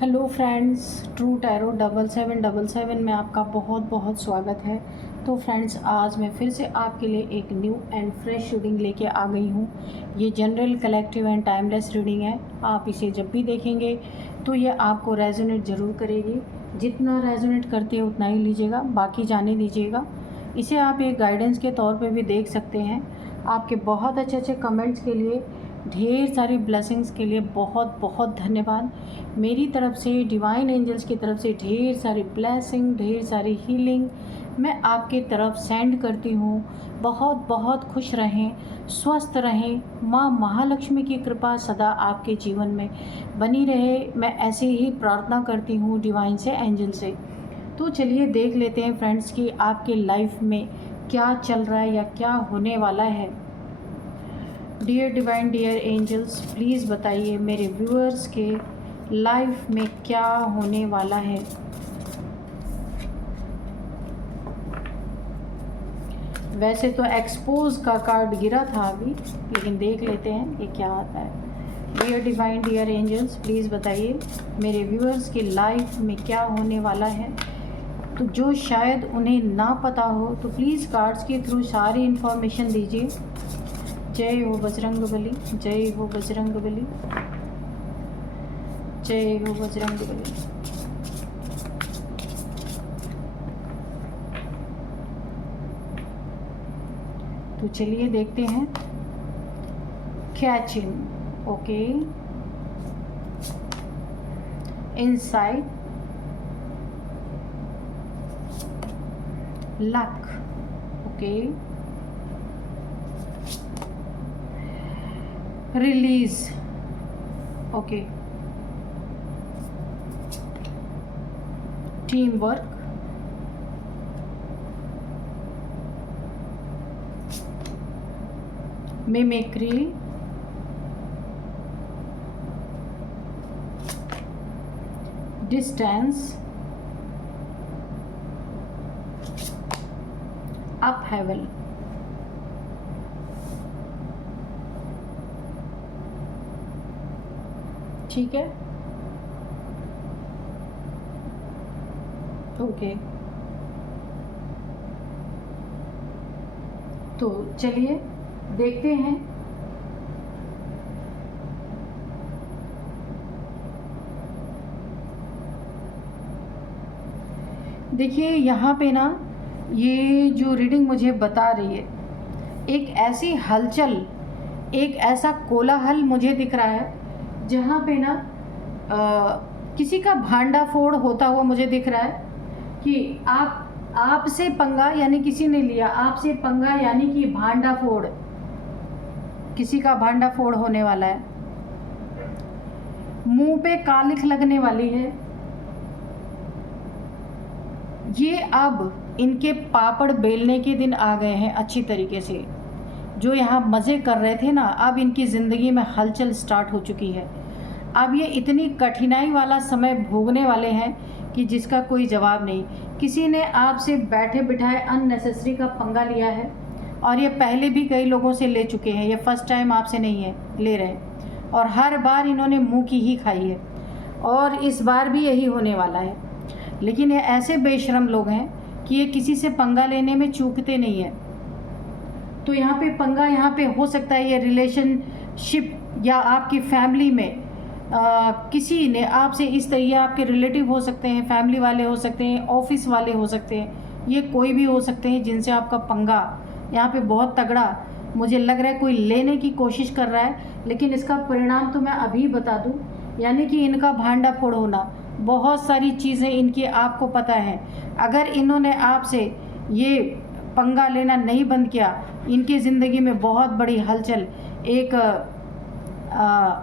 Hello friends, true tarot 7777 में आपका बहुत बहुत स्वागत है। तो फ्रेंड्स, आज मैं फिर से आपके लिए एक न्यू एंड फ्रेश रीडिंग लेके आ गई हूँ। ये general, collective and timeless reading है। आप इसे जब भी देखेंगे तो ये आपको रेजोनेट ज़रूर करेगी। जितना रेजोनेट करती है उतना ही लीजिएगा, बाकी जाने दीजिएगा। इसे आप एक गाइडेंस के तौर पर भी देख सकते हैं। आपके बहुत अच्छे अच्छे कमेंट्स के लिए, ढेर सारी ब्लेसिंग्स के लिए बहुत बहुत धन्यवाद। मेरी तरफ से, डिवाइन एंजल्स की तरफ से ढेर सारी ब्लेसिंग, ढेर सारी हीलिंग मैं आपके तरफ सेंड करती हूँ। बहुत बहुत खुश रहें, स्वस्थ रहें। माँ महालक्ष्मी की कृपा सदा आपके जीवन में बनी रहे, मैं ऐसे ही प्रार्थना करती हूँ डिवाइन से, एंजल से। तो चलिए देख लेते हैं फ्रेंड्स कि आपके लाइफ में क्या चल रहा है या क्या होने वाला है। Dear divine, dear angels, please बताइए मेरे व्यूअर्स के लाइफ में क्या होने वाला है। वैसे तो एक्सपोज का कार्ड गिरा था अभी, लेकिन देख लेते हैं ये क्या आता है। Dear divine, dear angels, please बताइए मेरे व्यूअर्स की लाइफ में क्या होने वाला है। तो जो शायद उन्हें ना पता हो तो प्लीज़ कार्ड्स के थ्रू सारी इन्फॉर्मेशन दीजिए। जय हो बजरंगबली, जय हो बजरंगबली, जय हो बजरंगबली। तो चलिए देखते हैं। Catching, okay, inside, luck, okay, release, okay, team work, mimicry, distance, upheaval, ठीक है, ओके। तो चलिए देखते हैं। देखिए यहाँ पे ना, ये जो रीडिंग मुझे बता रही है, एक ऐसी हलचल, एक ऐसा कोलाहल मुझे दिख रहा है जहाँ पे ना किसी का भांडा फोड़ होता हुआ मुझे दिख रहा है कि आपसे पंगा, यानी किसी ने लिया आपसे पंगा, यानी कि भांडा फोड़, किसी का भांडा फोड़ होने वाला है। मुंह पे कालिख लगने वाली है। ये अब इनके पापड़ बेलने के दिन आ गए हैं अच्छी तरीके से। जो यहाँ मज़े कर रहे थे ना, अब इनकी ज़िंदगी में हलचल स्टार्ट हो चुकी है। अब ये इतनी कठिनाई वाला समय भोगने वाले हैं कि जिसका कोई जवाब नहीं। किसी ने आपसे बैठे बिठाए अननेसेसरी का पंगा लिया है, और ये पहले भी कई लोगों से ले चुके हैं। ये फर्स्ट टाइम आपसे नहीं है ले रहे, और हर बार इन्होंने मुंह की ही खाई है, और इस बार भी यही होने वाला है। लेकिन ये ऐसे बेशरम लोग हैं कि ये किसी से पंगा लेने में चूकते नहीं है। तो यहाँ पे पंगा, यहाँ पे हो सकता है ये रिलेशनशिप या आपकी फैमिली में किसी ने आपसे इस तरीके, आपके रिलेटिव हो सकते हैं, फैमिली वाले हो सकते हैं, ऑफिस वाले हो सकते हैं, ये कोई भी हो सकते हैं जिनसे आपका पंगा यहाँ पे बहुत तगड़ा मुझे लग रहा है कोई लेने की कोशिश कर रहा है। लेकिन इसका परिणाम तो मैं अभी बता दूँ, यानी कि इनका भांडा फोड़ होना, बहुत सारी चीज़ें इनकी आपको पता है। अगर इन्होंने आपसे ये पंगा लेना नहीं बंद किया, इनकी ज़िंदगी में बहुत बड़ी हलचल, एक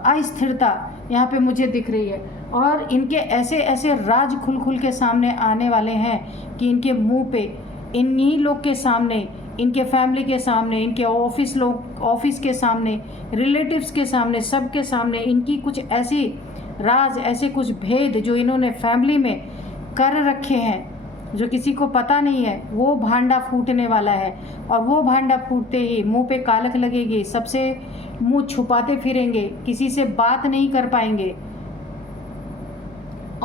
अस्थिरता यहाँ पे मुझे दिख रही है। और इनके ऐसे ऐसे राज खुल खुल के सामने आने वाले हैं कि इनके मुंह पे, इन्हीं लोग के सामने, इनके फैमिली के सामने, इनके ऑफिस के सामने, रिलेटिव्स के सामने, सबके सामने इनकी कुछ ऐसी राज, ऐसे कुछ भेद जो इन्होंने फैमिली में कर रखे हैं, जो किसी को पता नहीं है, वो भांडा फूटने वाला है। और वो भांडा फूटते ही मुंह पे कालख लगेगी, सबसे मुंह छुपाते फिरेंगे, किसी से बात नहीं कर पाएंगे।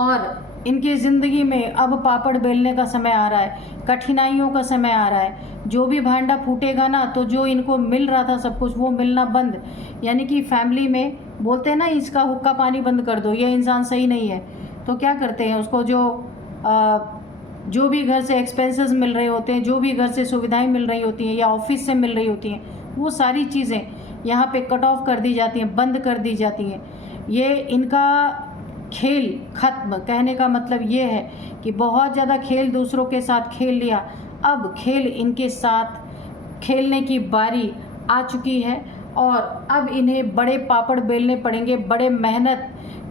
और इनकी ज़िंदगी में अब पापड़ बेलने का समय आ रहा है, कठिनाइयों का समय आ रहा है। जो भी भांडा फूटेगा ना, तो जो इनको मिल रहा था सब कुछ, वो मिलना बंद। यानी कि फैमिली में बोलते हैं ना, इसका हुक्का पानी बंद कर दो, ये इंसान सही नहीं है। तो क्या करते हैं उसको, जो भी घर से एक्सपेंसेस मिल रहे होते हैं, जो भी घर से सुविधाएं मिल रही होती हैं या ऑफिस से मिल रही होती हैं, वो सारी चीज़ें यहाँ पे कट ऑफ कर दी जाती हैं, बंद कर दी जाती हैं। ये इनका खेल खत्म। कहने का मतलब ये है कि बहुत ज़्यादा खेल दूसरों के साथ खेल लिया, अब खेल इनके साथ खेलने की बारी आ चुकी है और अब इन्हें बड़े पापड़ बेलने पड़ेंगे, बड़े मेहनत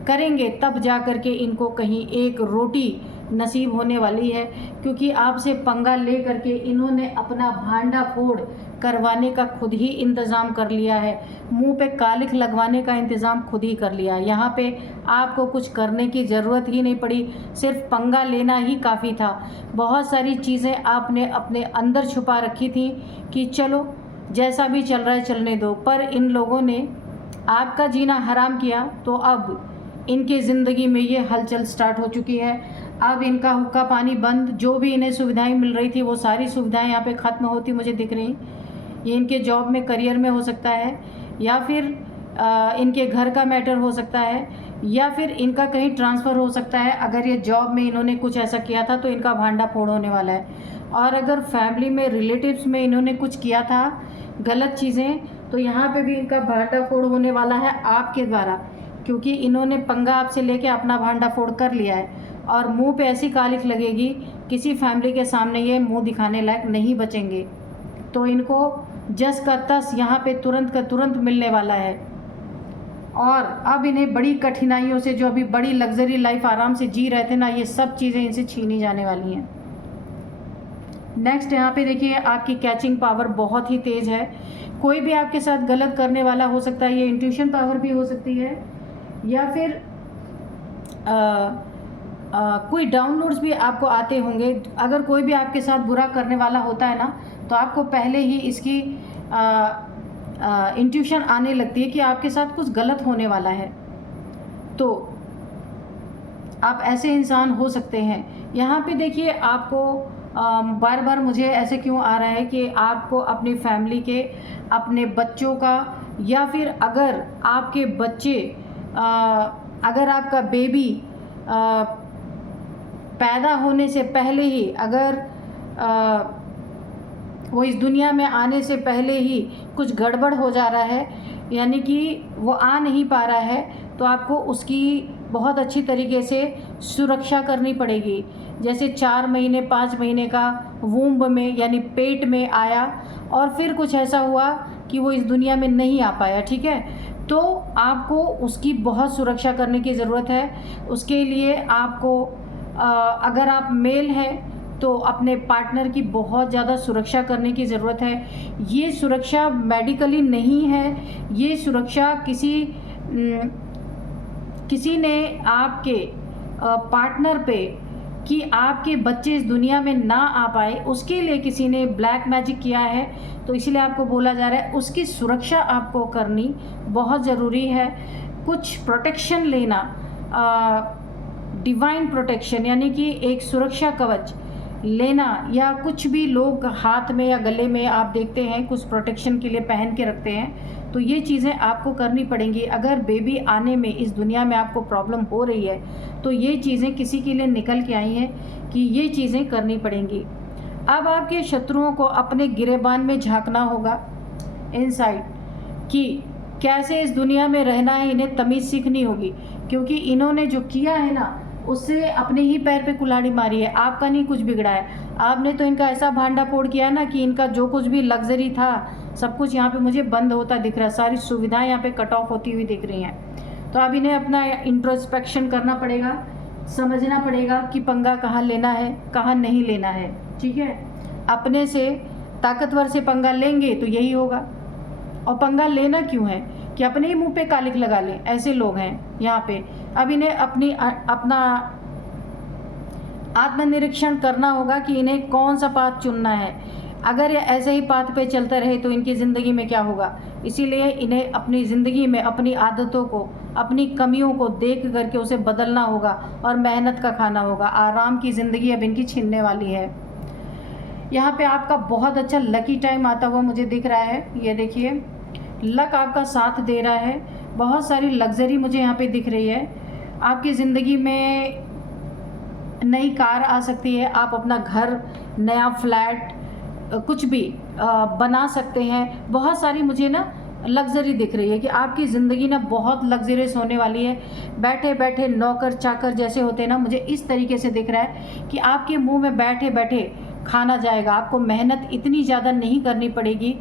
करेंगे, तब जा कर के इनको कहीं एक रोटी नसीब होने वाली है। क्योंकि आपसे पंगा ले करके इन्होंने अपना भांडा फोड़ करवाने का खुद ही इंतज़ाम कर लिया है, मुंह पे कालिख लगवाने का इंतज़ाम खुद ही कर लिया है। यहाँ पे आपको कुछ करने की ज़रूरत ही नहीं पड़ी, सिर्फ पंगा लेना ही काफ़ी था। बहुत सारी चीज़ें आपने अपने अंदर छुपा रखी थी कि चलो जैसा भी चल रहा है चलने दो, पर इन लोगों ने आपका जीना हराम किया, तो अब इनकी ज़िंदगी में ये हलचल स्टार्ट हो चुकी है। अब इनका हुक्का पानी बंद, जो भी इन्हें सुविधाएं मिल रही थी वो सारी सुविधाएं यहाँ पे ख़त्म होती मुझे दिख रही। ये इनके जॉब में, करियर में हो सकता है, या फिर इनके घर का मैटर हो सकता है, या फिर इनका कहीं ट्रांसफ़र हो सकता है। अगर ये जॉब में इन्होंने कुछ ऐसा किया था तो इनका भांडा फोड़ होने वाला है। और अगर फैमिली में, रिलेटिव्स में इन्होंने कुछ किया था गलत चीज़ें, तो यहाँ पे भी इनका भांडा फोड़ होने वाला है आपके द्वारा, क्योंकि इन्होंने पंगा आपसे लेके अपना भांडा फोड़ कर लिया है। और मुंह पे ऐसी कालिख लगेगी, किसी फैमिली के सामने ये मुंह दिखाने लायक नहीं बचेंगे। तो इनको जस का तस यहाँ पे तुरंत का तुरंत मिलने वाला है। और अब इन्हें बड़ी कठिनाइयों से, जो अभी बड़ी लग्जरी लाइफ आराम से जी रहे थे ना, ये सब चीज़ें इनसे छीनी जाने वाली हैं। नेक्स्ट यहाँ पे देखिए, आपकी कैचिंग पावर बहुत ही तेज़ है। कोई भी आपके साथ गलत करने वाला हो सकता है, ये इंट्यूशन पावर भी हो सकती है, या फिर कोई डाउनलोड्स भी आपको आते होंगे। अगर कोई भी आपके साथ बुरा करने वाला होता है ना, तो आपको पहले ही इसकी इंट्यूशन आने लगती है कि आपके साथ कुछ गलत होने वाला है। तो आप ऐसे इंसान हो सकते हैं। यहाँ पे देखिए, आपको बार बार मुझे ऐसे क्यों आ रहा है कि आपको अपनी फैमिली के, अपने बच्चों का, या फिर अगर आपके बच्चे, अगर आपका बेबी पैदा होने से पहले ही, अगर वो इस दुनिया में आने से पहले ही कुछ गड़बड़ हो जा रहा है, यानी कि वो आ नहीं पा रहा है, तो आपको उसकी बहुत अच्छी तरीके से सुरक्षा करनी पड़ेगी। जैसे 4 महीने 5 महीने का वूम्ब में, यानी पेट में आया, और फिर कुछ ऐसा हुआ कि वो इस दुनिया में नहीं आ पाया, ठीक है, तो आपको उसकी बहुत सुरक्षा करने की ज़रूरत है। उसके लिए आपको अगर आप मेल हैं तो अपने पार्टनर की बहुत ज़्यादा सुरक्षा करने की ज़रूरत है। ये सुरक्षा मेडिकली नहीं है, ये सुरक्षा किसी ने आपके पार्टनर पे, कि आपके बच्चे इस दुनिया में ना आ पाए, उसके लिए किसी ने ब्लैक मैजिक किया है। तो इसलिए आपको बोला जा रहा है उसकी सुरक्षा आपको करनी बहुत ज़रूरी है। कुछ प्रोटेक्शन लेना, डिवाइन प्रोटेक्शन, यानी कि एक सुरक्षा कवच लेना, या कुछ भी लोग हाथ में या गले में आप देखते हैं कुछ प्रोटेक्शन के लिए पहन के रखते हैं, तो ये चीज़ें आपको करनी पड़ेंगी। अगर बेबी आने में इस दुनिया में आपको प्रॉब्लम हो रही है, तो ये चीज़ें किसी के लिए निकल के आई हैं कि ये चीज़ें करनी पड़ेंगी। अब आपके शत्रुओं को अपने गिरेबान में झांकना होगा, इनसाइड, कि कैसे इस दुनिया में रहना है, इन्हें तमीज़ सीखनी होगी। क्योंकि इन्होंने जो किया है ना, उससे अपने ही पैर पे कुल्हाड़ी मारी है, आपका नहीं कुछ बिगड़ा है। आपने तो इनका ऐसा भांडा फोड़ किया है ना कि इनका जो कुछ भी लग्जरी था सब कुछ यहाँ पे मुझे बंद होता दिख रहा है, सारी सुविधाएं यहाँ पे कट ऑफ होती हुई दिख रही हैं। तो अब इन्हें अपना इंट्रोस्पेक्शन करना पड़ेगा, समझना पड़ेगा कि पंगा कहाँ लेना है, कहाँ नहीं लेना है, ठीक है। अपने से ताकतवर से पंगा लेंगे तो यही होगा। और पंगा लेना क्यों है कि अपने ही मुंह पे कालिख लगा लें, ऐसे लोग हैं यहाँ पे। अब इन्हें अपना आत्मनिरीक्षण करना होगा कि इन्हें कौन सा पाथ चुनना है। अगर ये ऐसे ही पाथ पे चलते रहे तो इनकी ज़िंदगी में क्या होगा। इसीलिए इन्हें अपनी ज़िंदगी में अपनी आदतों को, अपनी कमियों को देख करके उसे बदलना होगा और मेहनत का खाना होगा। आराम की ज़िंदगी अब इनकी छीनने वाली है। यहाँ पे आपका बहुत अच्छा लकी टाइम आता हुआ मुझे दिख रहा है। ये देखिए, लक आपका साथ दे रहा है। बहुत सारी लग्जरी मुझे यहाँ पे दिख रही है। आपकी ज़िंदगी में नई कार आ सकती है, आप अपना घर, नया फ्लैट, कुछ भी बना सकते हैं। बहुत सारी मुझे ना लग्जरी दिख रही है कि आपकी ज़िंदगी ना बहुत लग्जरियस होने वाली है। बैठे बैठे नौकर चाकर जैसे होते हैं ना, मुझे इस तरीके से दिख रहा है कि आपके मुंह में बैठे बैठे खाना जाएगा। आपको मेहनत इतनी ज़्यादा नहीं करनी पड़ेगी।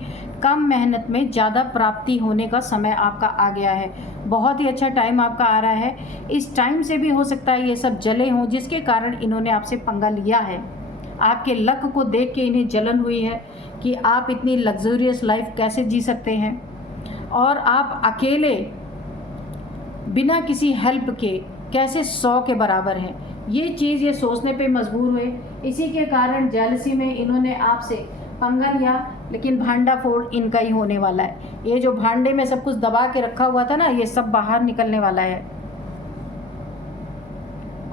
कम मेहनत में ज़्यादा प्राप्ति होने का समय आपका आ गया है। बहुत ही अच्छा टाइम आपका आ रहा है। इस टाइम से भी हो सकता है ये सब जले हों जिसके कारण इन्होंने आपसे पंगा लिया है। आपके लक को देख के इन्हें जलन हुई है कि आप इतनी लग्जरियस लाइफ कैसे जी सकते हैं और आप अकेले बिना किसी हेल्प के कैसे 100 के बराबर हैं। ये चीज़ ये सोचने पे मजबूर हुए। इसी के कारण जेलसी में इन्होंने आपसे पंगा लिया, लेकिन भांडा फोड़ इनका ही होने वाला है। ये जो भांडे में सब कुछ दबा के रखा हुआ था ना, ये सब बाहर निकलने वाला है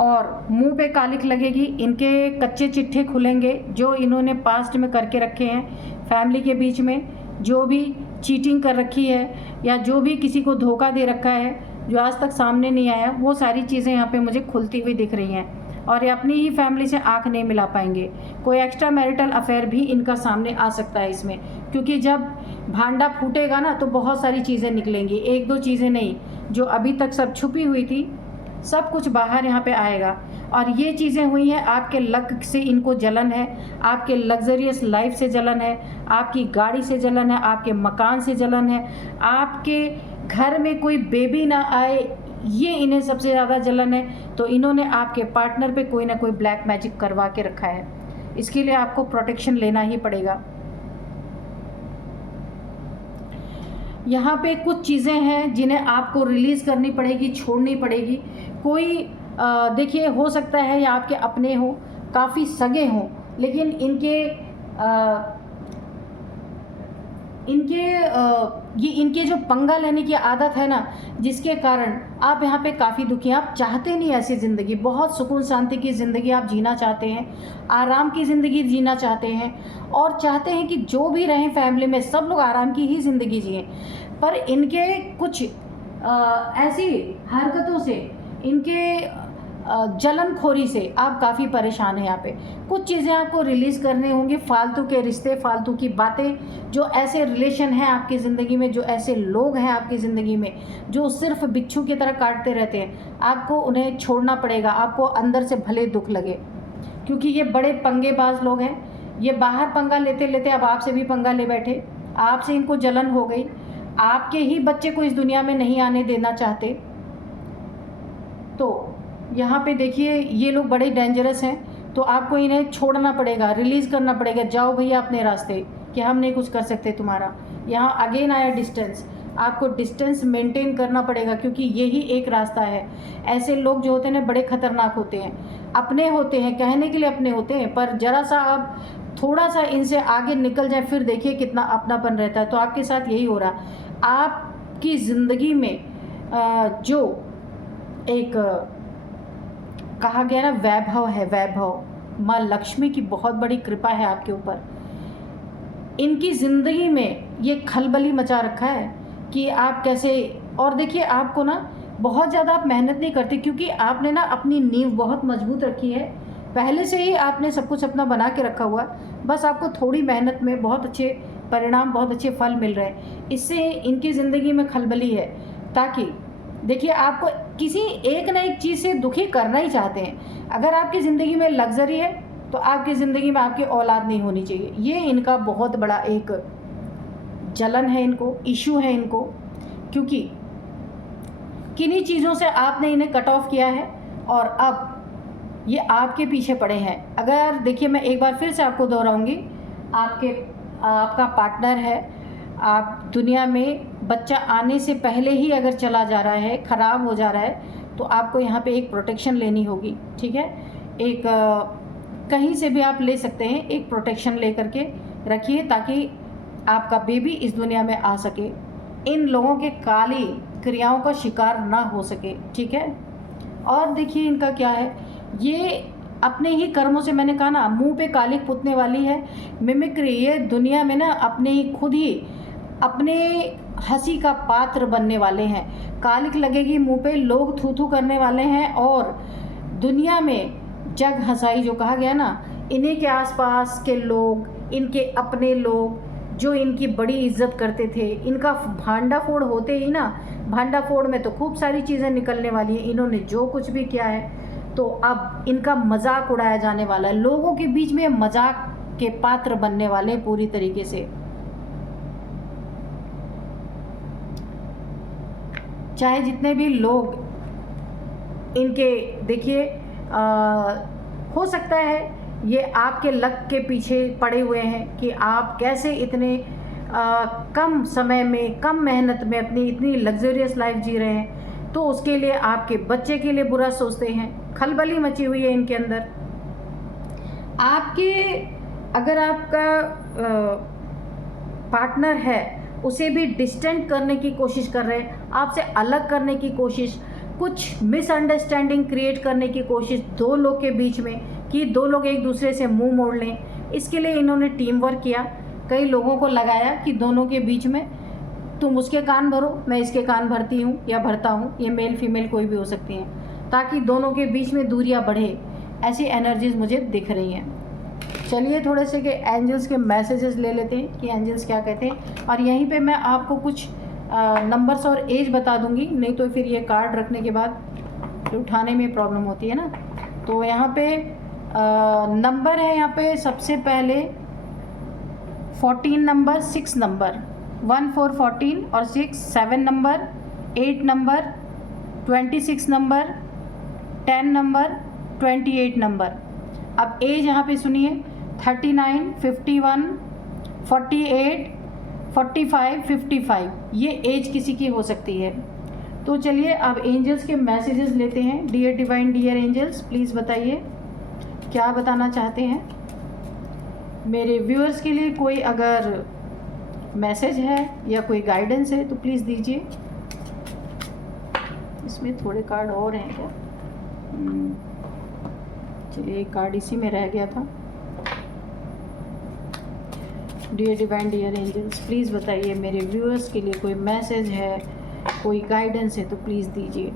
और मुंह पे कालिख लगेगी। इनके कच्चे चिट्ठे खुलेंगे जो इन्होंने पास्ट में करके रखे हैं। फैमिली के बीच में जो भी चीटिंग कर रखी है या जो भी किसी को धोखा दे रखा है जो आज तक सामने नहीं आया, वो सारी चीज़ें यहाँ पे मुझे खुलती हुई दिख रही हैं और ये अपनी ही फैमिली से आंख नहीं मिला पाएंगे। कोई एक्स्ट्रा मैरिटल अफेयर भी इनका सामने आ सकता है इसमें, क्योंकि जब भांडा फूटेगा ना तो बहुत सारी चीज़ें निकलेंगी। एक दो चीज़ें नहीं, जो अभी तक सब छुपी हुई थी सब कुछ बाहर यहाँ पे आएगा। और ये चीज़ें हुई हैं, आपके लक से इनको जलन है, आपके लग्जरियस लाइफ से जलन है, आपकी गाड़ी से जलन है, आपके मकान से जलन है, आपके घर में कोई बेबी ना आए, ये इन्हें सबसे ज़्यादा जलन है। तो इन्होंने आपके पार्टनर पे कोई ना कोई ब्लैक मैजिक करवा के रखा है। इसके लिए आपको प्रोटेक्शन लेना ही पड़ेगा। यहाँ पे कुछ चीज़ें हैं जिन्हें आपको रिलीज़ करनी पड़ेगी, छोड़नी पड़ेगी। कोई देखिए, हो सकता है या आपके अपने हों, काफ़ी सगे हों, लेकिन इनके जो पंगा लेने की आदत है ना, जिसके कारण आप यहाँ पे काफ़ी दुखी हैं। आप चाहते नहीं ऐसी ज़िंदगी, बहुत सुकून शांति की ज़िंदगी आप जीना चाहते हैं, आराम की ज़िंदगी जीना चाहते हैं और चाहते हैं कि जो भी रहें फैमिली में सब लोग आराम की ही ज़िंदगी जिएं। पर इनके कुछ ऐसी हरकतों से, इनके जलनखोरी से आप काफ़ी परेशान हैं। यहाँ पे कुछ चीज़ें आपको रिलीज़ करने होंगी। फालतू के रिश्ते, फालतू की बातें, जो ऐसे रिलेशन हैं आपकी ज़िंदगी में, जो ऐसे लोग हैं आपकी ज़िंदगी में जो सिर्फ बिच्छू की तरह काटते रहते हैं, आपको उन्हें छोड़ना पड़ेगा। आपको अंदर से भले दुख लगे, क्योंकि ये बड़े पंगेबाज लोग हैं। ये बाहर पंगा लेते लेते अब आपसे भी पंगा ले बैठे। आपसे इनको जलन हो गई। आपके ही बच्चे को इस दुनिया में नहीं आने देना चाहते। तो यहाँ पे देखिए, ये लोग बड़े डेंजरस हैं, तो आपको इन्हें छोड़ना पड़ेगा, रिलीज़ करना पड़ेगा। जाओ भैया अपने रास्ते, कि हम नहीं कुछ कर सकते तुम्हारा। यहाँ अगेन आया डिस्टेंस। आपको डिस्टेंस मेंटेन करना पड़ेगा, क्योंकि यही एक रास्ता है। ऐसे लोग जो होते हैं ना, बड़े ख़तरनाक होते हैं। अपने होते हैं, कहने के लिए अपने होते हैं, पर ज़रा सा आप थोड़ा सा इनसे आगे निकल जाए, फिर देखिए कितना अपनापन रहता है। तो आपके साथ यही हो रहा। आपकी ज़िंदगी में जो एक कहा गया ना, वैभव है, वैभव, माँ लक्ष्मी की बहुत बड़ी कृपा है आपके ऊपर। इनकी ज़िंदगी में ये खलबली मचा रखा है कि आप कैसे। और देखिए, आपको ना बहुत ज़्यादा आप मेहनत नहीं करते, क्योंकि आपने ना अपनी नींव बहुत मजबूत रखी है। पहले से ही आपने सब कुछ अपना बना के रखा हुआ, बस आपको थोड़ी मेहनत में बहुत अच्छे परिणाम, बहुत अच्छे फल मिल रहे हैं। इससे इनकी ज़िंदगी में खलबली है, ताकि देखिए, आपको किसी एक ना एक चीज़ से दुखी करना ही चाहते हैं। अगर आपकी ज़िंदगी में लग्जरी है तो आपकी ज़िंदगी में आपकी औलाद नहीं होनी चाहिए। ये इनका बहुत बड़ा एक जलन है, इनको इशू है इनको, क्योंकि किन्हीं चीज़ों से आपने इन्हें कट ऑफ किया है और अब ये आपके पीछे पड़े हैं। अगर देखिए, मैं एक बार फिर से आपको दोहराऊंगी, आपका पार्टनर है, आप दुनिया में बच्चा आने से पहले ही अगर चला जा रहा है, ख़राब हो जा रहा है, तो आपको यहाँ पे एक प्रोटेक्शन लेनी होगी। ठीक है, एक कहीं से भी आप ले सकते हैं एक प्रोटेक्शन ले करके, रखिए ताकि आपका बेबी इस दुनिया में आ सके, इन लोगों के काली क्रियाओं का शिकार ना हो सके, ठीक है। और देखिए इनका क्या है, ये अपने ही कर्मों से, मैंने कहा ना मुंह पे कालिक पुतने वाली है, मिमिक्री, ये दुनिया में ना अपने ही खुद ही अपने हंसी का पात्र बनने वाले हैं। कालिक लगेगी मुंह पे, लोग थू थू करने वाले हैं और दुनिया में जग हंसाई जो कहा गया ना, इन्हीं के आसपास के लोग, इनके अपने लोग जो इनकी बड़ी इज्जत करते थे, इनका भांडा फोड़ होते ही ना, भांडा फोड़ में तो खूब सारी चीज़ें निकलने वाली हैं। इन्होंने जो कुछ भी किया है तो अब इनका मजाक उड़ाया जाने वाला है, लोगों के बीच में मजाक के पात्र बनने वाले हैं पूरी तरीके से। चाहे जितने भी लोग इनके, देखिए हो सकता है ये आपके लक के पीछे पड़े हुए हैं कि आप कैसे इतने कम समय में, कम मेहनत में अपनी इतनी लग्जरियस लाइफ जी रहे हैं, तो उसके लिए आपके बच्चे के लिए बुरा सोचते हैं। खलबली मची हुई है इनके अंदर। आपके अगर आपका पार्टनर है उसे भी डिस्टेंट करने की कोशिश कर रहे हैं, आपसे अलग करने की कोशिश, कुछ मिसअंडरस्टैंडिंग क्रिएट करने की कोशिश दो लोग के बीच में, कि दो लोग एक दूसरे से मुंह मोड़ लें। इसके लिए इन्होंने टीम वर्क किया, कई लोगों को लगाया कि दोनों के बीच में तुम उसके कान भरो, मैं इसके कान भरती हूँ या भरता हूँ, ये मेल फीमेल कोई भी हो सकती हैं, ताकि दोनों के बीच में दूरियाँ बढ़े। ऐसी एनर्जीज मुझे दिख रही हैं। चलिए थोड़े से के एंजल्स के मैसेजेस ले लेते हैं कि एंजल्स क्या कहते हैं, और यहीं पे मैं आपको कुछ नंबर्स और एज बता दूंगी, नहीं तो फिर ये कार्ड रखने के बाद उठाने में प्रॉब्लम होती है ना। तो यहाँ पे नंबर है, यहाँ पे सबसे पहले 14 नंबर, 6 नंबर, 1 4 14 और 6, 7 number, 8 number, 26 number, 10 number, 28 number. अब एज यहाँ पे सुनिए, 39, 51, 48, 45, 55, ये एज किसी की हो सकती है। तो चलिए अब एंजल्स के मैसेजेस लेते हैं। Dear divine, dear angels, please बताइए क्या बताना चाहते हैं मेरे व्यूअर्स के लिए। कोई अगर मैसेज है या कोई गाइडेंस है तो प्लीज़ दीजिए। इसमें थोड़े कार्ड और हैं क्या? चलिए एक कार्ड इसी में रह गया था। Dear divine, dear angels, please बताइए मेरे व्यूअर्स के लिए कोई मैसेज है, कोई गाइडेंस है तो प्लीज़ दीजिए।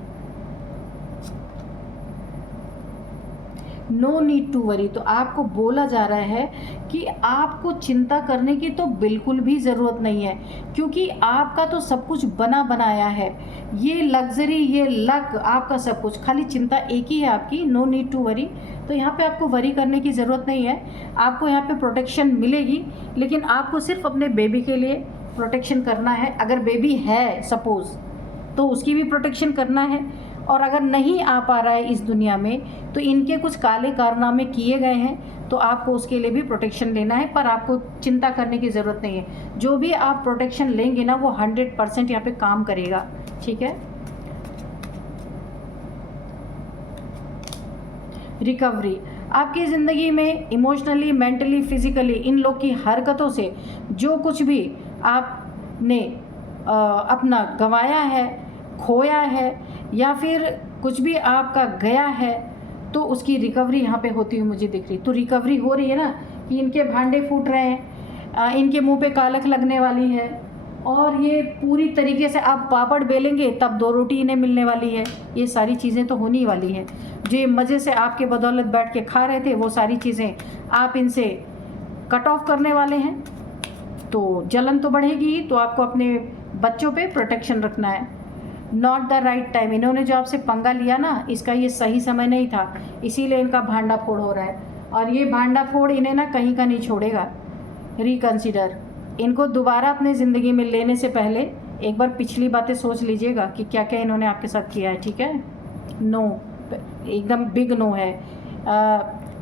नो नीड टू वरी, तो आपको बोला जा रहा है कि आपको चिंता करने की तो बिल्कुल भी ज़रूरत नहीं है, क्योंकि आपका तो सब कुछ बना बनाया है। ये लग्जरी, ये लक, आपका सब कुछ, खाली चिंता एक ही है आपकी, नो नीड टू वरी। तो यहाँ पे आपको वरी करने की ज़रूरत नहीं है। आपको यहाँ पे प्रोटेक्शन मिलेगी, लेकिन आपको सिर्फ अपने बेबी के लिए प्रोटेक्शन करना है। अगर बेबी है सपोज़ तो उसकी भी प्रोटेक्शन करना है, और अगर नहीं आ पा रहा है इस दुनिया में तो इनके कुछ काले कारनामे किए गए हैं तो आपको उसके लिए भी प्रोटेक्शन लेना है। पर आपको चिंता करने की ज़रूरत नहीं है, जो भी आप प्रोटेक्शन लेंगे ना वो 100% यहाँ पे काम करेगा, ठीक है। रिकवरी, आपकी ज़िंदगी में इमोशनली, मेंटली, फिज़िकली इन लोग की हरकतों से जो कुछ भी आपने अपना गंवाया है, खोया है, या फिर कुछ भी आपका गया है, तो उसकी रिकवरी यहाँ पे होती हुई मुझे दिख रही। तो रिकवरी हो रही है ना, कि इनके भांडे फूट रहे हैं, इनके मुंह पे कालक लगने वाली है, और ये पूरी तरीके से आप पापड़ बेलेंगे तब 2 रोटी इन्हें मिलने वाली है। ये सारी चीज़ें तो होने वाली हैं। जो ये मज़े से आपके बदौलत बैठ के खा रहे थे वो सारी चीज़ें आप इनसे कट ऑफ करने वाले हैं। तो जलन तो बढ़ेगी ही, तो आपको अपने बच्चों पे प्रोटेक्शन रखना है। नॉट द राइट टाइम, इन्होंने जो आपसे पंगा लिया ना, इसका ये सही समय नहीं था, इसीलिए इनका भांडा फोड़ हो रहा है। और ये भांडा फोड़ इन्हें ना कहीं का नहीं छोड़ेगा। रिकन्सिडर, इनको दोबारा अपने ज़िंदगी में लेने से पहले एक बार पिछली बातें सोच लीजिएगा कि क्या क्या इन्होंने आपके साथ किया है, ठीक है। नो, एकदम बिग नो है।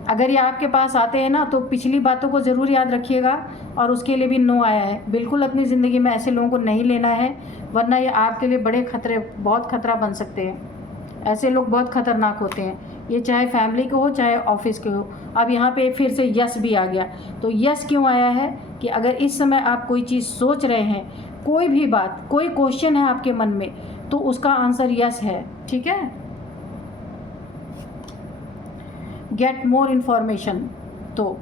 अगर ये आपके पास आते हैं ना तो पिछली बातों को ज़रूर याद रखिएगा, और उसके लिए भी नो आया है। बिल्कुल अपनी ज़िंदगी में ऐसे लोगों को नहीं लेना है, वरना ये आपके लिए बड़े खतरे, बहुत खतरा बन सकते हैं। ऐसे लोग बहुत ख़तरनाक होते हैं, ये चाहे फैमिली के हो चाहे ऑफिस के हो। अब यहाँ पे फिर से यस भी आ गया। तो यस क्यों आया है? कि अगर इस समय आप कोई चीज़ सोच रहे हैं, कोई भी बात, कोई क्वेश्चन है आपके मन में, तो उसका आंसर यस है, ठीक है। गेट मोर इन्फॉर्मेशन, तो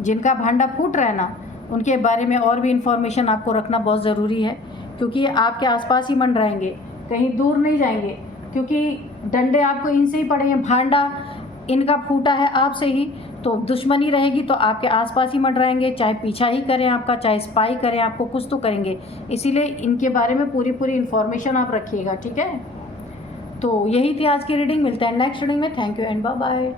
जिनका भांडा फूट रहा है ना, उनके बारे में और भी इन्फॉर्मेशन आपको रखना बहुत ज़रूरी है, क्योंकि ये आपके आसपास ही मंडराएंगे, कहीं दूर नहीं जाएंगे, क्योंकि डंडे आपको इनसे ही पड़े हैं, भांडा इनका फूटा है आपसे ही, तो दुश्मनी रहेगी तो आपके आसपास ही मंडराएंगे, चाहे पीछा ही करें आपका, चाहे स्पाई करें आपको, कुछ तो करेंगे। इसीलिए इनके बारे में पूरी पूरी इन्फॉर्मेशन आप रखिएगा, ठीक है। तो यही थी आज की रीडिंग, मिलते हैं नेक्स्ट रीडिंग में। Thank you and bye bye.